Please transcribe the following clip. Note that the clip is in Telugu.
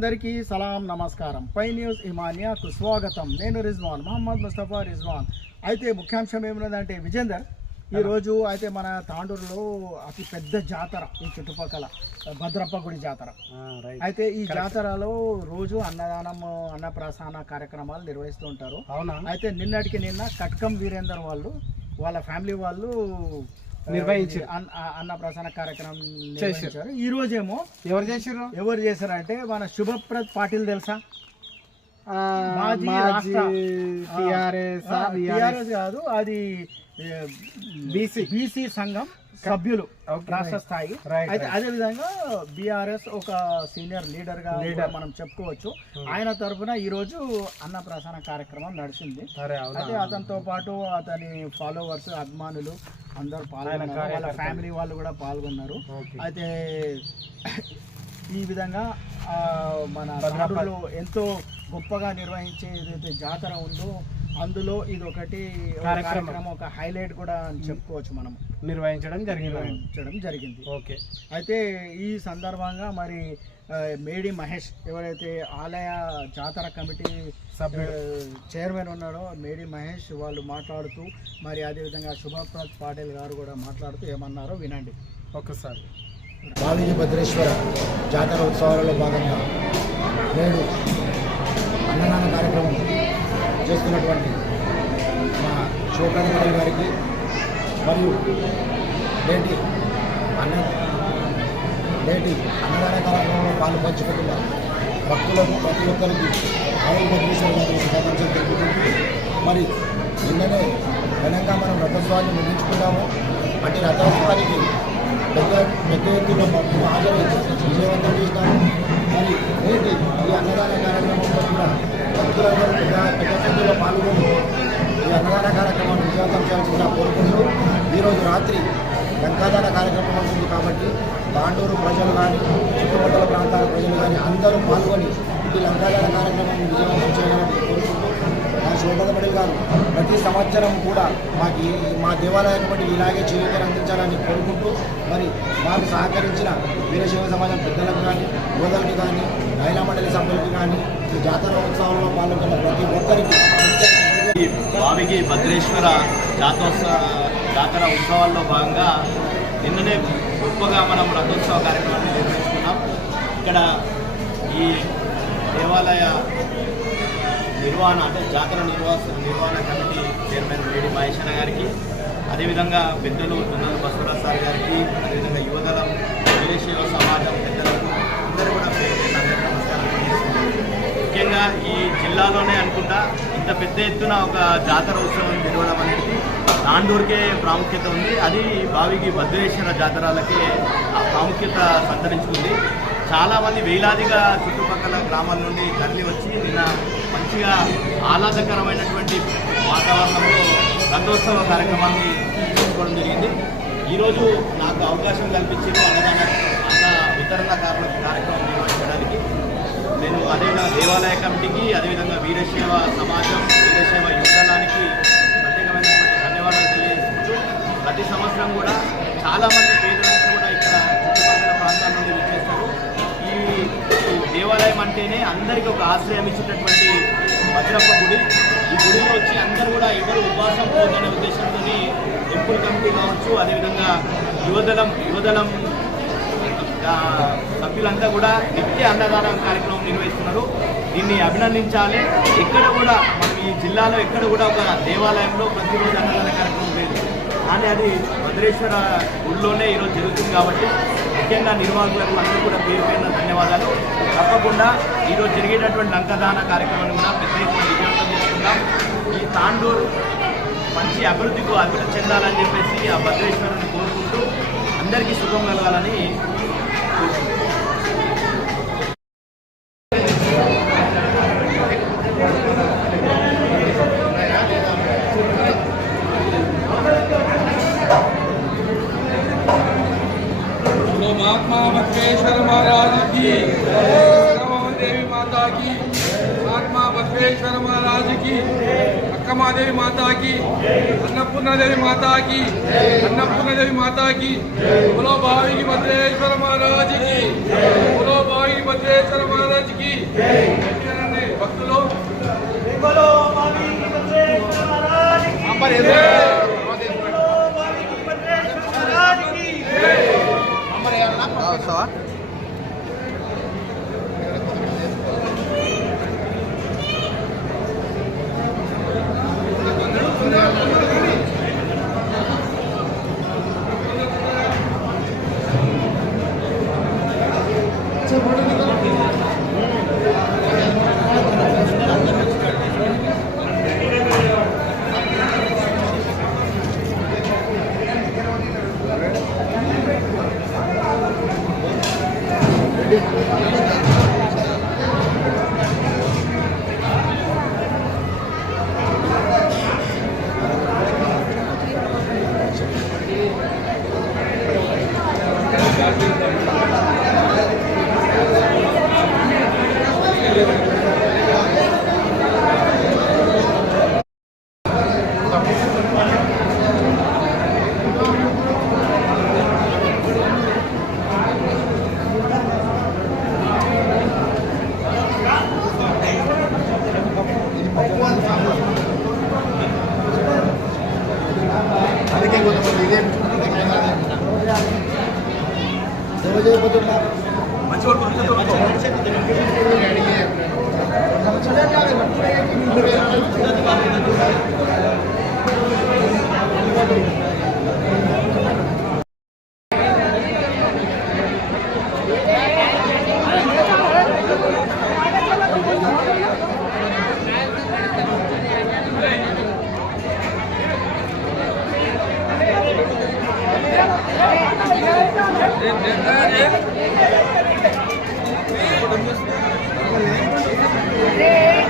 అందరికీ సలాం నమస్కారం. పై న్యూస్ ఇమానియాకు స్వాగతం. నేను రిజ్వాన్ మహమ్మద్ ముస్తఫా రిజ్వాన్. అయితే ముఖ్యాంశం ఏమున్నదంటే విజేందర్, ఈరోజు అయితే మన తాండూరులో అతి పెద్ద జాతర ఈ చుట్టుపక్కల భద్రప్ప గుడి జాతర. అయితే ఈ జాతరలో రోజు అన్నప్రసాన కార్యక్రమాలు నిర్వహిస్తూ ఉంటారు. అయితే నిన్నటికి నిన్న కట్కం వీరేందర్ వాళ్ళు వాళ్ళ ఫ్యామిలీ వాళ్ళు నిర్వహించారు అన్నప్రసాన కార్యక్రమం చేశారు. ఈ రోజేమో ఎవరు చేశారంటే మన శుభప్రద్ పాటిల్ తెలుసా, టిఆర్ఎస్ కాదు, అది బీసీ సంఘం సభ్యులు రాష్ట్ర స్థాయి. అయితే అదే విధంగా బీఆర్ఎస్ ఒక సీనియర్ లీడర్ గా మనం చెప్పుకోవచ్చు. ఆయన తరఫున ఈ రోజు అన్నప్రసాన కార్యక్రమం నడిచింది. అయితే అతనితో పాటు అతని ఫాలోవర్స్ అభిమానులు అందరూ పాల్గొన్నారు, వాళ్ళ ఫ్యామిలీ వాళ్ళు కూడా పాల్గొన్నారు. అయితే ఈ విధంగా మన తాండూరులో ఎంతో గొప్పగా నిర్వహించే ఏదైతే జాతర ఉందో అందులో ఇది ఒకటి కార్యక్రమం, ఒక హైలైట్ కూడా అని చెప్పుకోవచ్చు. మనం నిర్వహించడం జరిగింది. ఓకే. అయితే ఈ సందర్భంగా మరి మేడి మహేష్ ఎవరైతే ఆలయ జాతర కమిటీ చైర్మన్ ఉన్నాడో మేడి మహేష్ వాళ్ళు మాట్లాడుతూ, మరి అదేవిధంగా శుభప్రద్ పాటిల్ గారు కూడా మాట్లాడుతూ ఏమన్నారో వినండి ఒక్కసారి. బావిజీ భద్రేశ్వర జాతర ఉత్సవాలలో భాగంగా నేడు అన్నదాన కార్యక్రమం చేస్తున్నటువంటి మా శివప్రద్ గారికి మరియు నేటి అన్నదాన కార్యక్రమంలో పాలు పంచుకుంటున్న భక్తులకు ప్రతి ఒక్కరికి బావిజీ భద్రేశ్వర జాతర శుభాకాంక్షలు తెలుపుతుంది. మరి నిన్ననే ఘనంగా మనం రథోత్సవాన్ని ముగించుకున్నాము. అంటే రథోత్సవానికి పెద్ద ఎత్తున భక్తులు హాజరై విజయవంతం చేస్తాము. మరి నేటి ఈ అన్నదాన కార్యక్రమంలో కూడా భక్తులందరూ పెద్ద సంఖ్యలో పాల్గొని ఈ అన్నదాన కార్యక్రమాన్ని విజయవంతం చేయాల్సిందిగా కోరుకుంటూ, ఈరోజు రాత్రి లంకాదాన కార్యక్రమం ఉంటుంది కాబట్టి తాండూరు ప్రజలు కానీ చుట్టుపక్కల ప్రాంతాల ప్రజలు కానీ అందరూ పాల్గొని ఈ లంకాదాన కార్యక్రమాన్ని విజయవంతం చేయాలని కోరుకుంటూ, మా శివప్రద్ పాటిల్ గారు ప్రతి సంవత్సరం కూడా మా దేవాలయాన్ని బట్టి ఇలాగే చేయూతను అందించాలని కోరుకుంటూ, మరి మాకు సహకరించిన వీరశైవ సమాజం పెద్దలకు కానీ యువతలకు కానీ మహిళా మండలి సభ్యులకు కానీ ఈ జాతర ఉత్సవంలో పాల్గొన్న ప్రతి ఒక్కరికి బావిగి భద్రేశ్వర జాతర ఉత్సవాల్లో భాగంగా నిన్ననే గొప్పగా మనం రథోత్సవ కార్యక్రమాన్ని నిర్వహించుకున్నాం. ఇక్కడ ఈ దేవాలయ నిర్వహణ అంటే జాతర నిర్వహణ కమిటీ చైర్మన్ మేడి మహేష్ గారికి, అదేవిధంగా పెద్దలు తున్నల బసవరాజ్ సార్ గారికి, అదేవిధంగా యువదళం వీరశైవ సమాజం పెద్దలకు అందరూ కూడా నమస్కారం తెలియజేస్తున్నాను. ముఖ్యంగా ఈ జిల్లాలోనే అనుకుంటా ఇంత పెద్ద ఎత్తున ఒక జాతర ఉత్సవం నిర్వహణ అనేది తాండూరుకే ప్రాముఖ్యత ఉంది. అది బావిగి భద్రేశ్వర జాతరలకే ఆ ప్రాముఖ్యత సంతరించుకుంది. చాలామంది వేలాదిగా చుట్టుపక్కల గ్రామాల నుండి తరలి వచ్చి నిన్న మంచిగా ఆహ్లాదకరమైనటువంటి వాతావరణంలో రథోత్సవ కార్యక్రమాన్ని చేసుకోవడం జరిగింది. ఈరోజు నాకు అవకాశం కల్పించింది అన్న వితరణ కార్యక్రమం నిర్వహించడానికి. నేను అదేవిధంగా దేవాలయ కమిటీకి, అదేవిధంగా వీరశైవ సమాజం, వీరశైవ యువదళానికి ప్రత్యేకమైనటువంటి ధన్యవాదాలు తెలియజేసుకుంటూ, ప్రతి సంవత్సరం కూడా చాలామంది పేదలందరూ కూడా ఇక్కడ చుట్టుపక్కల ప్రాంతాల నుండి విచ్చేస్తారు. ఈ దేవాలయం అంటేనే అందరికీ ఒక ఆశ్రయం ఇచ్చేటటువంటి భద్రప్ప గుడి. ఈ గుడిలో వచ్చి అందరూ కూడా ఎవరు ఉపవాసం పోదనే ఉద్దేశంతో టెంపుల్ కమిటీ కావచ్చు, అదేవిధంగా యువదళం సభ్యులంతా కూడా నిత్య అన్నదానం కార్యక్రమం నిర్వహిస్తున్నారు. దీన్ని అభినందించాలి. ఎక్కడ కూడా మనం ఈ జిల్లాలో ఎక్కడ కూడా ఒక దేవాలయంలో ప్రతిరోజు అన్నదాన కార్యక్రమం లేదు, కానీ అది భద్రేశ్వర గుడిలోనే ఈరోజు జరుగుతుంది. కాబట్టి ముఖ్యంగా నిర్వాహకులకు అందరూ కూడా పేరుపైన ధన్యవాదాలు. తప్పకుండా ఈరోజు జరిగేటటువంటి లంకదాన కార్యక్రమాన్ని కూడా పెద్ద ఎత్తున విజయవంతం చేసుకుందాం. ఈ తాండూరు మంచి అభివృద్ధి చెందాలని చెప్పేసి ఆ భద్రేశ్వరుని కోరుకుంటూ అందరికీ శుభం కలగాలని కోరుకుంటున్నాం. महात्मा बसवेश्वर महाराज की, देवी माता की, महात्मा बसवेश्वर महाराज की, अक्कमा देवी माता की, अन्नपूर्णा देवी माता की, अन्नपूर्णा देवी माता की, बोलो बावी भद्रेश्वर महाराज की, बोलो बावी भद्रेश्वर महाराज की। భక్తులు అందుకే కొంతమంది ఇదే సేవ చేయబోతున్నారు. Hey!